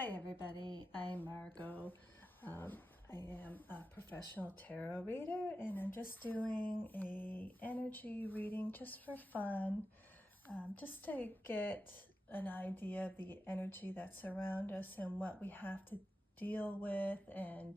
Hi everybody, I'm Margot. I am a professional tarot reader and I'm just doing a energy reading just for fun, just to get an idea of the energy that's around us and what we have to deal with and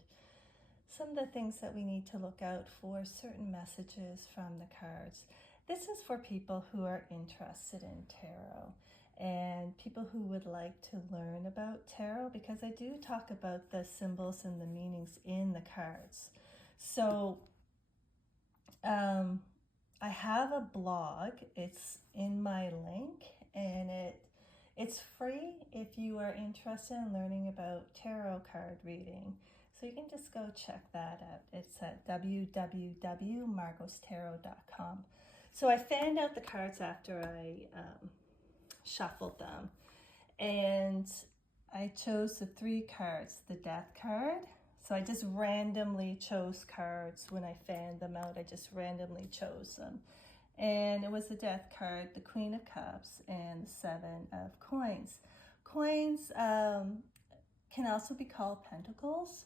some of the things that we need to look out for, certain messages from the cards. This is for people who are interested in tarot and people who would like to learn about tarot, because I do talk about the symbols and the meanings in the cards. So I have a blog. It's in my link, and it's free if you are interested in learning about tarot card reading. So you can just go check that out. It's at www.margostarot.com. So I fanned out the cards after I shuffled them, and I chose the three cards. The Death card. So I just randomly chose cards when I fanned them out. I just randomly chose them. And it was the Death card, the Queen of Cups, and the Seven of Coins. Coins can also be called Pentacles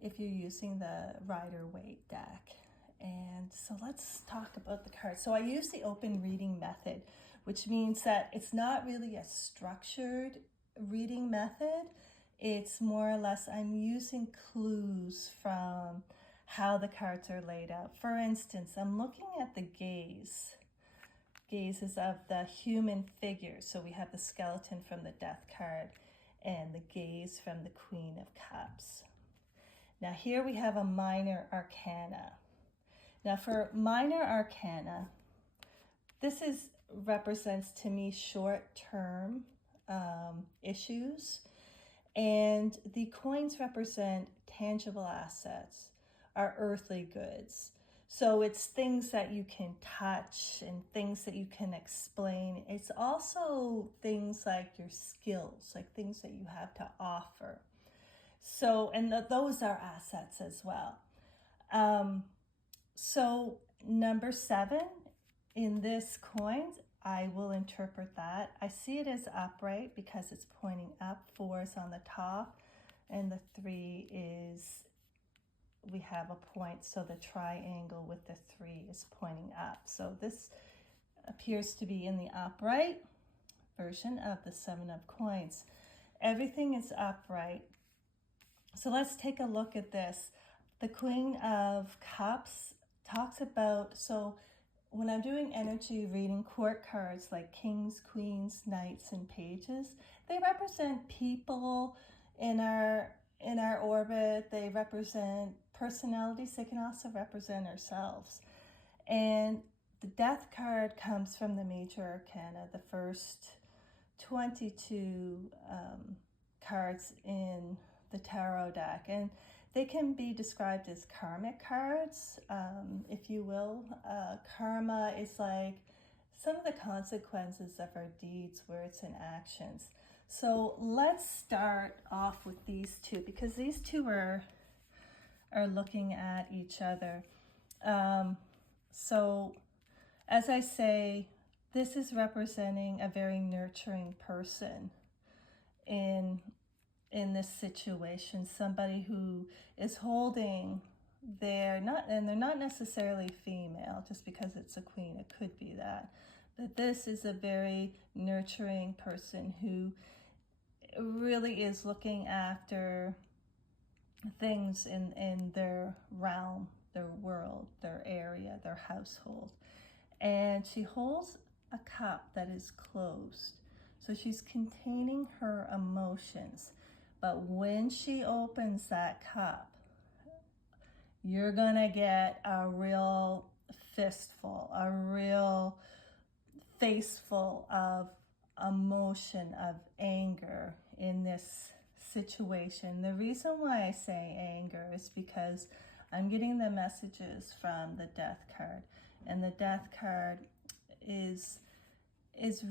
if you're using the Rider-Waite deck. And so let's talk about the cards. So I use the open reading method, which means that it's not really a structured reading method. It's more or less I'm using clues from how the cards are laid out. For instance, I'm looking at the gazes of the human figure. So we have the skeleton from the Death card and the gaze from the Queen of Cups. Now here we have a minor arcana. Now for minor arcana, this represents to me short-term issues, and the coins represent tangible assets, our earthly goods. So it's things that you can touch and things that you can explain. It's also things like your skills, like things that you have to offer. So, and those are assets as well. So number 7 in this coin, I will interpret that. I see it as upright because it's pointing up. 4 is on the top, and the 3 is, we have a point. So the triangle with the 3 is pointing up. So this appears to be in the upright version of the 7 of coins. Everything is upright. So let's take a look at this. The Queen of Cups talks about, so when I'm doing energy reading, court cards like kings, queens, knights, and pages, they represent people in our orbit. They represent personalities. They can also represent ourselves. And the Death card comes from the major arcana, the first 22 cards in the tarot deck, and they can be described as karmic cards, if you will. Karma is like some of the consequences of our deeds, words, and actions. So let's start off with these two, because these two are looking at each other. So as I say, this is representing a very nurturing person in this situation, somebody who is holding they're not necessarily female, just because it's a queen, it could be that. But this is a very nurturing person who really is looking after things in their realm, their world, their area, their household. And she holds a cup that is closed. So she's containing her emotions. But when she opens that cup, you're gonna get a real fistful, a real faceful of emotion, of anger in this situation. The reason why I say anger is because I'm getting the messages from the Death card, and the Death card is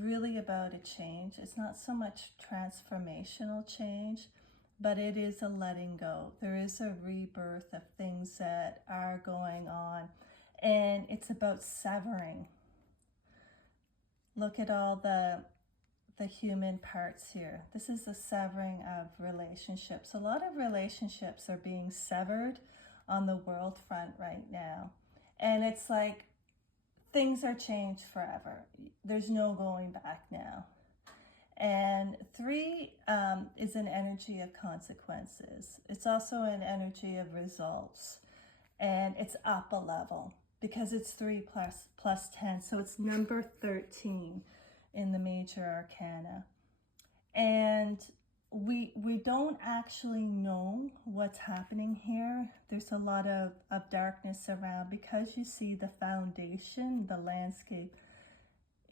really about a change. It's not so much transformational change, but it is a letting go. There is a rebirth of things that are going on, and it's about severing. Look at all the the human parts here. This is the severing of relationships. A lot of relationships are being severed on the world front right now. And it's like things are changed forever. There's no going back now. And 3 is an energy of consequences. It's also an energy of results. And it's up a level because it's 3 plus 10. So it's number 13 in the major arcana. And we don't actually know what's happening here. There's a lot of darkness around because you see the foundation, the landscape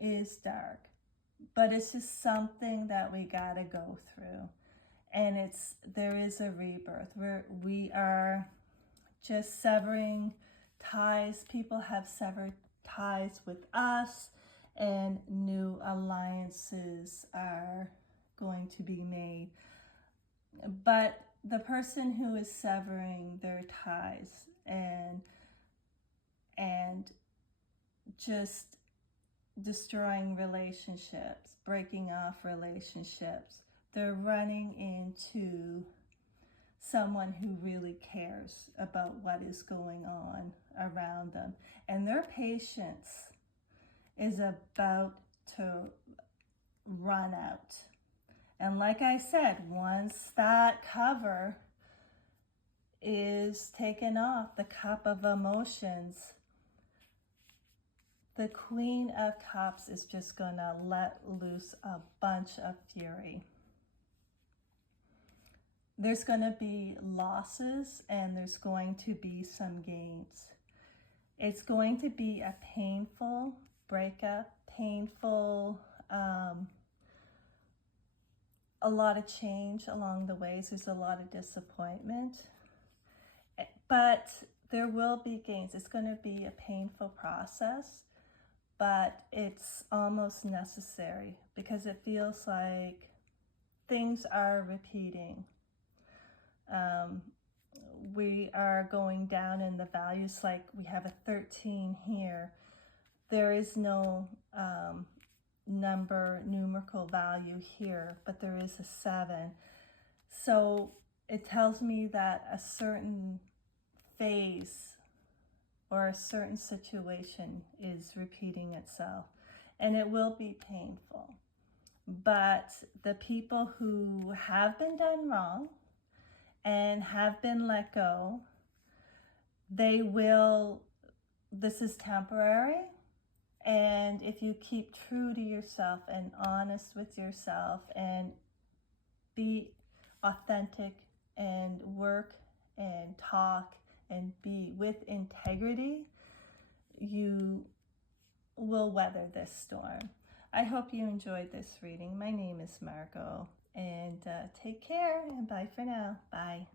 is dark. But it's just something that we gotta go through. And there is a rebirth where we are just severing ties. People have severed ties with us, and new alliances are going to be made. But the person who is severing their ties and just destroying relationships, breaking off relationships, they're running into someone who really cares about what is going on around them. And their patience is about to run out. And like I said, once that cover is taken off, the cup of emotions, the Queen of Cups is just gonna let loose a bunch of fury. There's gonna be losses and there's going to be some gains. It's going to be a painful breakup, painful, a lot of change along the ways. There's a lot of disappointment, but there will be gains. It's going to be a painful process, but it's almost necessary because it feels like things are repeating. We are going down in the values, like we have a 13 here. There is no numerical value here, but there is a 7. So it tells me that a certain phase or a certain situation is repeating itself, and it will be painful. But the people who have been done wrong and have been let go, this is temporary. And if you keep true to yourself and honest with yourself and be authentic and work and talk and be with integrity, you will weather this storm. I hope you enjoyed this reading. My name is Margot, and take care and bye for now. Bye.